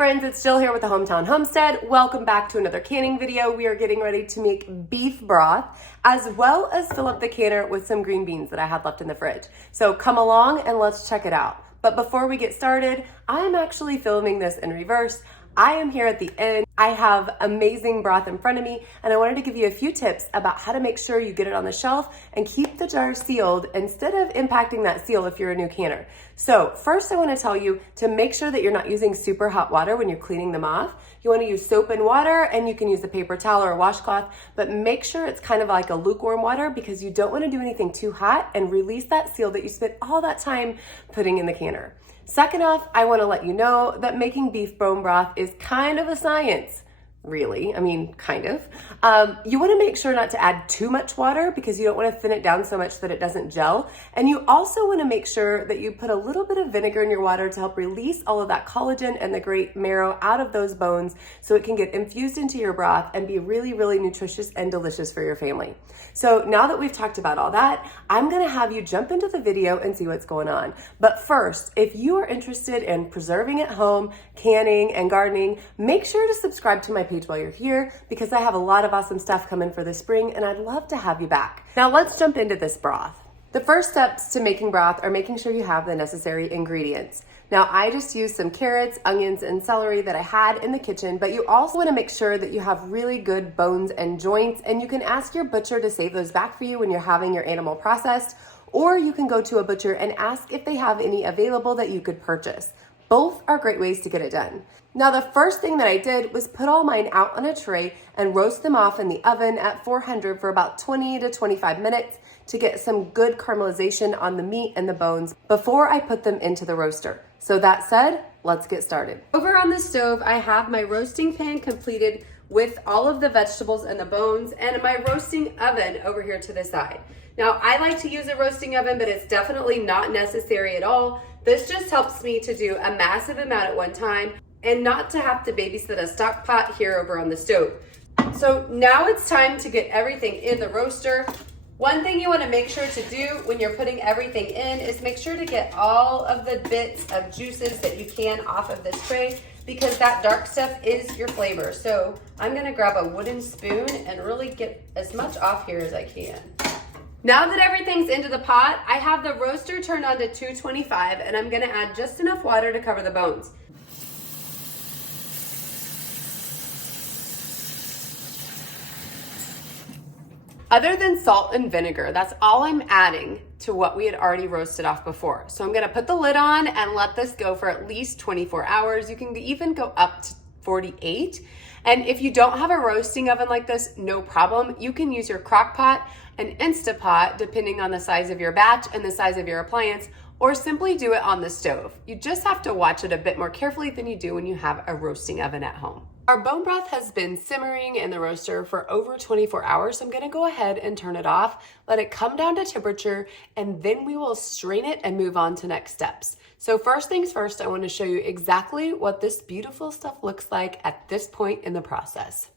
friends, it's Jill here with the Hometown Homestead. Welcome back to another canning video. We are getting ready to make beef broth, as well as fill up the canner with some green beans that I had left in the fridge. So come along and let's check it out. But before we get started, I am actually filming this in reverse. I am here at the end. I have amazing broth in front of me, and I wanted to give you a few tips about how to make sure you get it on the shelf and keep the jar sealed instead of impacting that seal if you're a new canner. So first I want to tell you to make sure that you're not using super hot water when you're cleaning them off. You want to use soap and water, and you can use a paper towel or a washcloth, but make sure it's kind of like a lukewarm water because you don't want to do anything too hot and release that seal that you spent all that time putting in the canner. Second off, I want to let you know that making beef bone broth is kind of a science. Really, I mean, kind of. You want to make sure not to add too much water because you don't want to thin it down so much that it doesn't gel. And you also want to make sure that you put a little bit of vinegar in your water to help release all of that collagen and the great marrow out of those bones so it can get infused into your broth and be really, really nutritious and delicious for your family. So now that we've talked about all that, I'm going to have you jump into the video and see what's going on. But first, if you are interested in preserving at home, canning, and gardening, make sure to subscribe to my page while you're here because I have a lot of awesome stuff coming for the spring and I'd love to have you back. Now let's jump into this broth. The first steps to making broth are making sure you have the necessary ingredients. Now I just used some carrots, onions, and celery that I had in the kitchen, but you also want to make sure that you have really good bones and joints, and you can ask your butcher to save those back for you when you're having your animal processed, or you can go to a butcher and ask if they have any available that you could purchase. Both are great ways to get it done. Now the first thing that I did was put all mine out on a tray and roast them off in the oven at 400 for about 20 to 25 minutes to get some good caramelization on the meat and the bones before I put them into the roaster. So that said, let's get started. Over on the stove, I have my roasting pan completed with all of the vegetables and the bones and my roasting oven over here to the side. Now I like to use a roasting oven, but it's definitely not necessary at all. This just helps me to do a massive amount at one time and not to have to babysit a stock pot here over on the stove. So now it's time to get everything in the roaster. One thing you want to make sure to do when you're putting everything in is make sure to get all of the bits of juices that you can off of this tray because that dark stuff is your flavor. So I'm going to grab a wooden spoon and really get as much off here as I can. Now that everything's into the pot, I have the roaster turned on to 225 and I'm going to add just enough water to cover the bones. Other than salt and vinegar, that's all I'm adding to what we had already roasted off before. So I'm gonna put the lid on and let this go for at least 24 hours. You can even go up to 48. And if you don't have a roasting oven like this, no problem. You can use your crock pot, an Instapot, depending on the size of your batch and the size of your appliance, or simply do it on the stove. You just have to watch it a bit more carefully than you do when you have a roasting oven at home. Our bone broth has been simmering in the roaster for over 24 hours, so I'm gonna go ahead and turn it off, let it come down to temperature, and then we will strain it and move on to next steps. So first things first, I wanna show you exactly what this beautiful stuff looks like at this point in the process.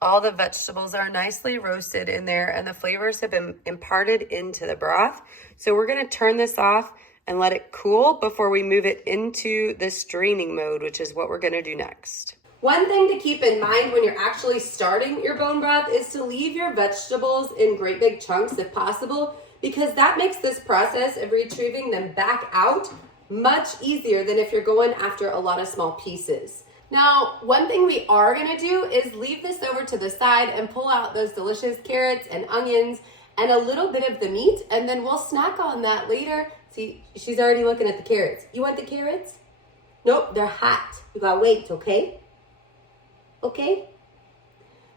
All the vegetables are nicely roasted in there and the flavors have been imparted into the broth. So we're gonna turn this off and let it cool before we move it into the straining mode, which is what we're gonna do next. One thing to keep in mind when you're actually starting your bone broth is to leave your vegetables in great big chunks if possible, because that makes this process of retrieving them back out much easier than if you're going after a lot of small pieces. Now, one thing we are gonna do is leave this over to the side and pull out those delicious carrots and onions and a little bit of the meat, and then we'll snack on that later. See, she's already looking at the carrots. You want the carrots? Nope, they're hot. You gotta wait, okay? Okay?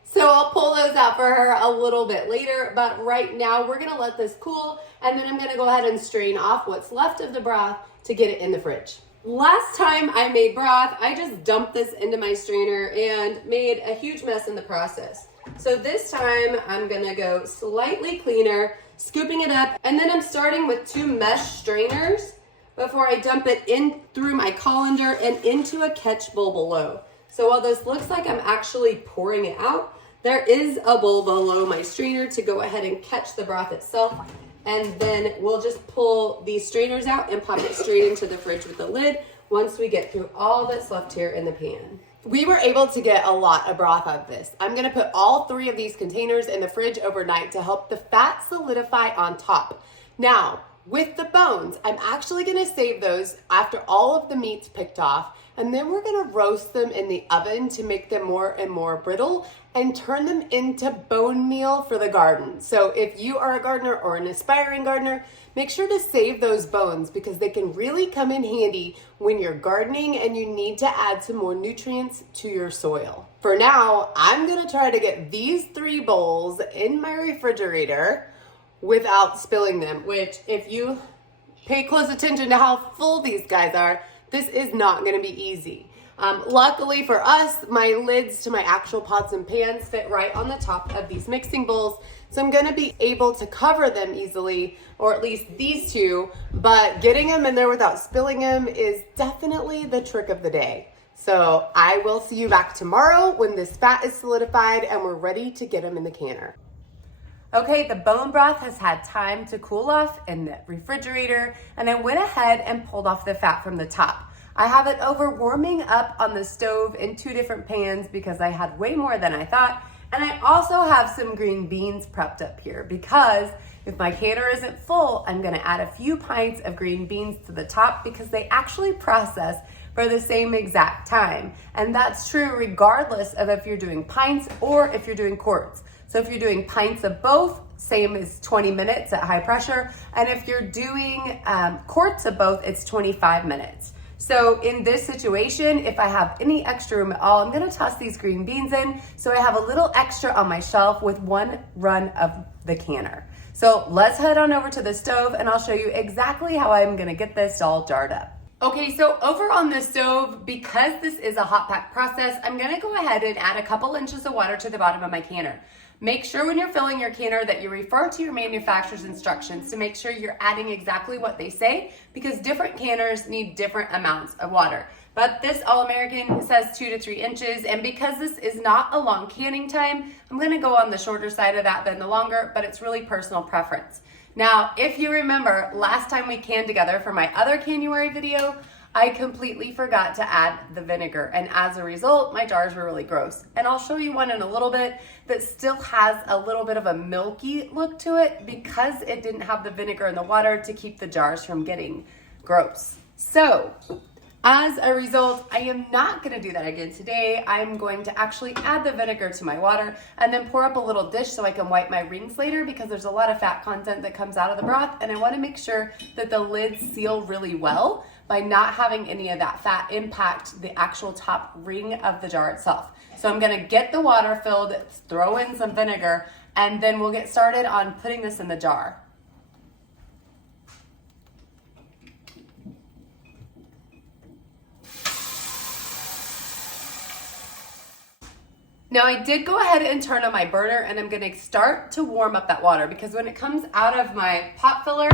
So I'll pull those out for her a little bit later, but right now we're gonna let this cool, and then I'm gonna go ahead and strain off what's left of the broth to get it in the fridge. Last time I made broth, I just dumped this into my strainer and made a huge mess in the process. So this time I'm gonna go slightly cleaner, scooping it up, and then I'm starting with 2 mesh strainers before I dump it in through my colander and into a catch bowl below. So while this looks like I'm actually pouring it out, there is a bowl below my strainer to go ahead and catch the broth itself. And then we'll just pull these strainers out and pop it straight into the fridge with the lid once we get through all that's left here in the pan. We were able to get a lot of broth out of this. I'm gonna put all 3 of these containers in the fridge overnight to help the fat solidify on top. Now, with the bones, I'm actually gonna save those after all of the meat's picked off, and then we're gonna roast them in the oven to make them more and more brittle and turn them into bone meal for the garden. So if you are a gardener or an aspiring gardener, make sure to save those bones because they can really come in handy when you're gardening and you need to add some more nutrients to your soil. For now, I'm gonna try to get these 3 bowls in my refrigerator without spilling them, which if you pay close attention to how full these guys are, this is not gonna be easy. Luckily for us, my lids to my actual pots and pans fit right on the top of these mixing bowls, so I'm gonna be able to cover them easily, or at least these 2, but getting them in there without spilling them is definitely the trick of the day. So I will see you back tomorrow when this fat is solidified and we're ready to get them in the canner. Okay, the bone broth has had time to cool off in the refrigerator, and I went ahead and pulled off the fat from the top. I have it over warming up on the stove in 2 different pans because I had way more than I thought. And I also have some green beans prepped up here because if my canner isn't full, I'm gonna add a few pints of green beans to the top because they actually process for the same exact time. And that's true regardless of if you're doing pints or if you're doing quarts. So if you're doing pints of both, same as 20 minutes at high pressure. And if you're doing quarts of both, it's 25 minutes. So in this situation, if I have any extra room at all, I'm gonna toss these green beans in so I have a little extra on my shelf with 1 run of the canner. So let's head on over to the stove and I'll show you exactly how I'm gonna get this all jarred up. Okay, so over on the stove, because this is a hot pack process, I'm gonna go ahead and add a couple inches of water to the bottom of my canner. Make sure when you're filling your canner that you refer to your manufacturer's instructions to make sure you're adding exactly what they say because different canners need different amounts of water. But this All-American says 2 to 3 inches, and because this is not a long canning time, I'm gonna go on the shorter side of that than the longer, but it's really personal preference. Now, if you remember, last time we canned together for my other Canuary video, I completely forgot to add the vinegar, and as a result, my jars were really gross. And I'll show you one in a little bit that still has a little bit of a milky look to it because it didn't have the vinegar in the water to keep the jars from getting gross. So, as a result, I am not gonna do that again today. I'm going to actually add the vinegar to my water and then pour up a little dish so I can wipe my rings later because there's a lot of fat content that comes out of the broth, and I wanna make sure that the lids seal really well by not having any of that fat impact the actual top ring of the jar itself. So I'm gonna get the water filled, throw in some vinegar, and then we'll get started on putting this in the jar. Now I did go ahead and turn on my burner, and I'm gonna start to warm up that water because when it comes out of my pot filler,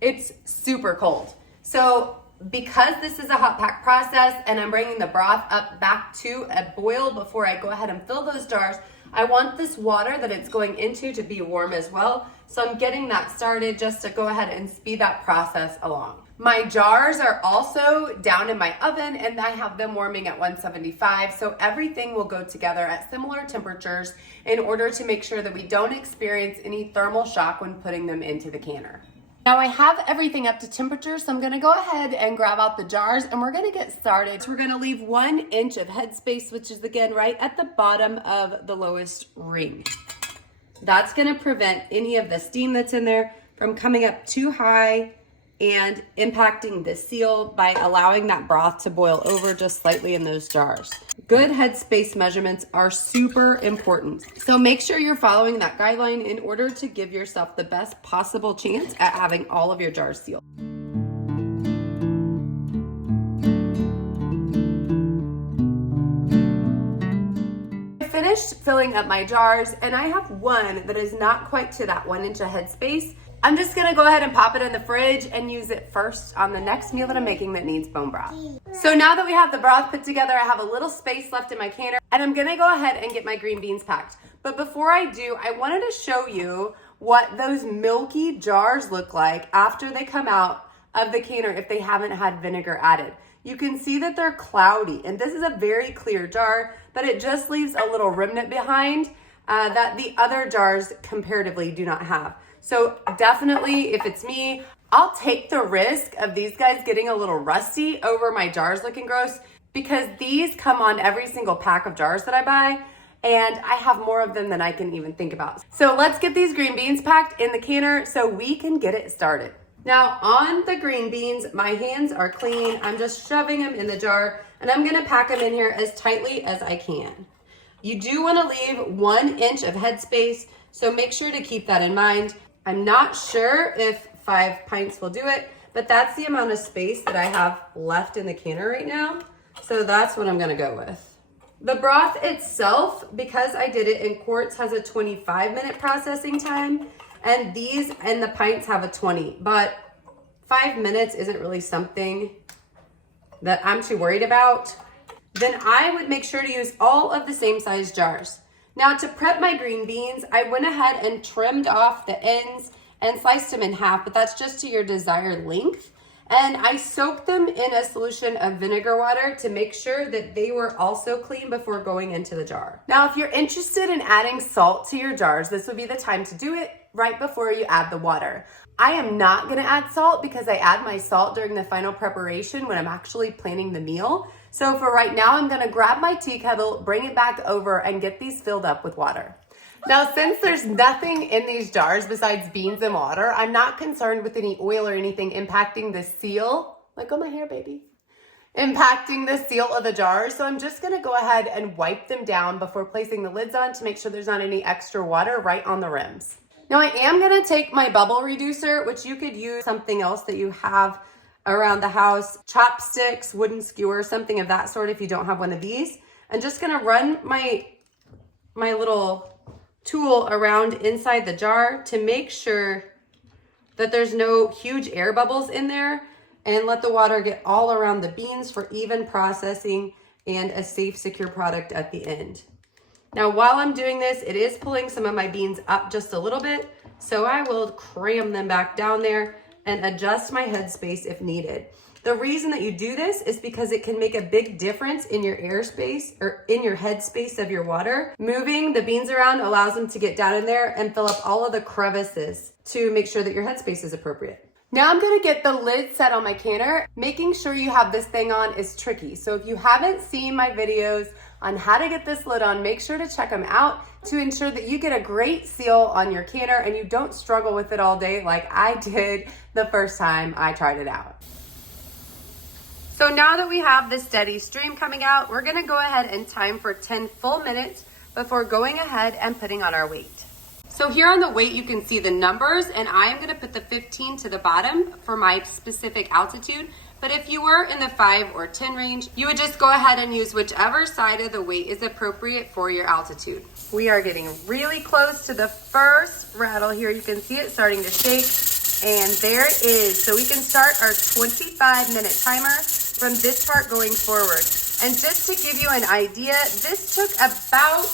it's super cold. So because this is a hot pack process and I'm bringing the broth up back to a boil before I go ahead and fill those jars, I want this water that it's going into to be warm as well. So I'm getting that started just to go ahead and speed that process along. My jars are also down in my oven and I have them warming at 175. So everything will go together at similar temperatures in order to make sure that we don't experience any thermal shock when putting them into the canner. Now I have everything up to temperature, so I'm gonna go ahead and grab out the jars and we're gonna get started. So we're gonna leave 1 inch of headspace, which is again right at the bottom of the lowest ring. That's gonna prevent any of the steam that's in there from coming up too high and impacting the seal by allowing that broth to boil over just slightly in those jars. Good headspace measurements are super important. So make sure you're following that guideline in order to give yourself the best possible chance at having all of your jars sealed. I finished filling up my jars and I have one that is not quite to that 1 inch of headspace. I'm just gonna go ahead and pop it in the fridge and use it first on the next meal that I'm making that needs bone broth. So now that we have the broth put together, I have a little space left in my canner and I'm gonna go ahead and get my green beans packed. But before I do, I wanted to show you what those milky jars look like after they come out of the canner if they haven't had vinegar added. You can see that they're cloudy, and this is a very clear jar, but it just leaves a little remnant behind that the other jars comparatively do not have. So definitely, if it's me, I'll take the risk of these guys getting a little rusty over my jars looking gross, because these come on every single pack of jars that I buy, and I have more of them than I can even think about. So let's get these green beans packed in the canner so we can get it started. Now on the green beans, my hands are clean. I'm just shoving them in the jar, and I'm gonna pack them in here as tightly as I can. You do wanna leave 1 inch of headspace, so make sure to keep that in mind. I'm not sure if 5 pints will do it, but that's the amount of space that I have left in the canner right now. So that's what I'm gonna go with. The broth itself, because I did it in quarts, has a 25-minute processing time, and these and the pints have a 20, but 5 minutes isn't really something that I'm too worried about. Then I would make sure to use all of the same size jars. Now to prep my green beans, I went ahead and trimmed off the ends and sliced them in half, but that's just to your desired length. And I soaked them in a solution of vinegar water to make sure that they were also clean before going into the jar. Now, if you're interested in adding salt to your jars, this would be the time to do it right before you add the water. I am not gonna add salt because I add my salt during the final preparation when I'm actually planning the meal. So for right now, I'm gonna grab my tea kettle, bring it back over, and get these filled up with water. Now, since there's nothing in these jars besides beans and water, I'm not concerned with any oil or anything impacting the seal. Let go of my hair, baby. Impacting the seal of the jars. So I'm just gonna go ahead and wipe them down before placing the lids on to make sure there's not any extra water right on the rims. Now I am gonna take my bubble reducer, which you could use something else that you have around the house, chopsticks, wooden skewer, something of that sort if you don't have one of these. I'm just gonna run my little tool around inside the jar to make sure that there's no huge air bubbles in there, and let the water get all around the beans for even processing and a safe, secure product at the end. Now, while I'm doing this, it is pulling some of my beans up just a little bit, so I will cram them back down there and adjust my headspace if needed. The reason that you do this is because it can make a big difference in your airspace or in your headspace of your water. Moving the beans around allows them to get down in there and fill up all of the crevices to make sure that your headspace is appropriate. Now I'm gonna get the lid set on my canner. Making sure you have this thing on is tricky. So if you haven't seen my videos on how to get this lid on, make sure to check them out to ensure that you get a great seal on your canner and you don't struggle with it all day like I did the first time I tried it out. So now that we have the steady stream coming out, we're gonna go ahead and time for 10 full minutes before going ahead and putting on our weight. So here on the weight, you can see the numbers, and I'm gonna put the 15 to the bottom for my specific altitude. But if you were in the 5 or 10 range, you would just go ahead and use whichever side of the weight is appropriate for your altitude. We are getting really close to the first rattle here. You can see it starting to shake, and there it is. So we can start our 25-minute timer from this part going forward. And just to give you an idea, this took about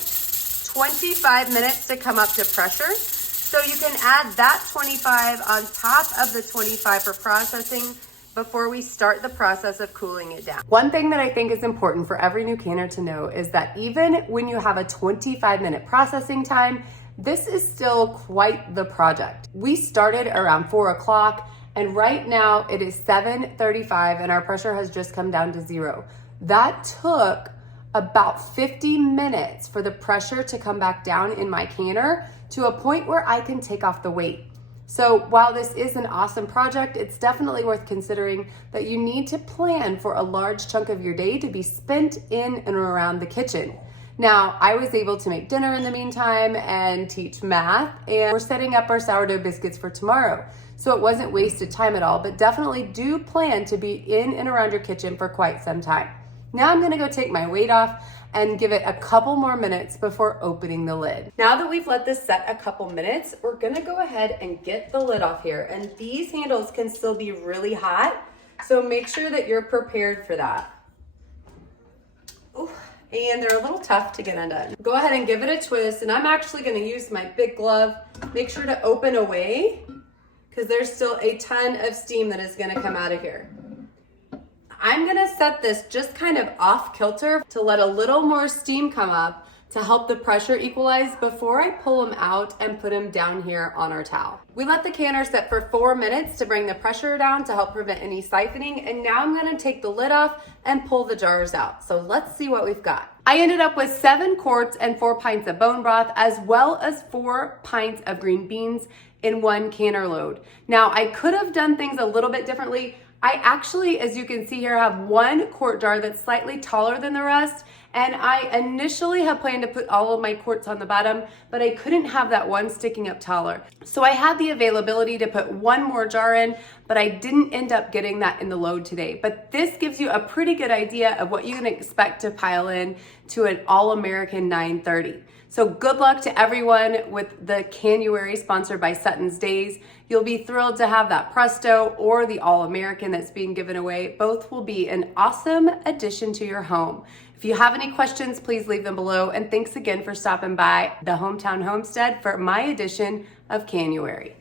25 minutes to come up to pressure. So you can add that 25 on top of the 25 for processing before we start the process of cooling it down. One thing that I think is important for every new canner to know is that even when you have a 25-minute processing time, this is still quite the project. We started around 4 o'clock, and right now it is 7:35 and our pressure has just come down to 0. That took about 50 minutes for the pressure to come back down in my canner to a point where I can take off the weight. So while this is an awesome project, it's definitely worth considering that you need to plan for a large chunk of your day to be spent in and around the kitchen. Now, I was able to make dinner in the meantime and teach math, and we're setting up our sourdough biscuits for tomorrow. So it wasn't wasted time at all, but definitely do plan to be in and around your kitchen for quite some time. Now I'm gonna go take my weight off and give it a couple more minutes before opening the lid. Now that we've let this set a couple minutes, we're gonna go ahead and get the lid off here. And these handles can still be really hot, so make sure that you're prepared for that. Ooh, and they're a little tough to get undone. Go ahead and give it a twist, and I'm actually gonna use my big glove. Make sure to open away because there's still a ton of steam that is gonna come out of here. I'm gonna set this just kind of off kilter to let a little more steam come up to help the pressure equalize before I pull them out and put them down here on our towel. We let the canner sit for 4 minutes to bring the pressure down to help prevent any siphoning, and now I'm gonna take the lid off and pull the jars out. So let's see what we've got. I ended up with 7 quarts and 4 pints of bone broth, as well as 4 pints of green beans in 1 canner load. Now, I could have done things a little bit differently. I actually, as you can see here, have 1 quart jar that's slightly taller than the rest. And I initially had planned to put all of my quarts on the bottom, but I couldn't have that one sticking up taller. So I had the availability to put 1 more jar in, but I didn't end up getting that in the load today. But this gives you a pretty good idea of what you can expect to pile in to an All-American 930. So good luck to everyone with the Canuary sponsored by Sutton's Days. You'll be thrilled to have that Presto or the All-American that's being given away. Both will be an awesome addition to your home. If you have any questions, please leave them below. And thanks again for stopping by the Hometown Homestead for my edition of Canuary.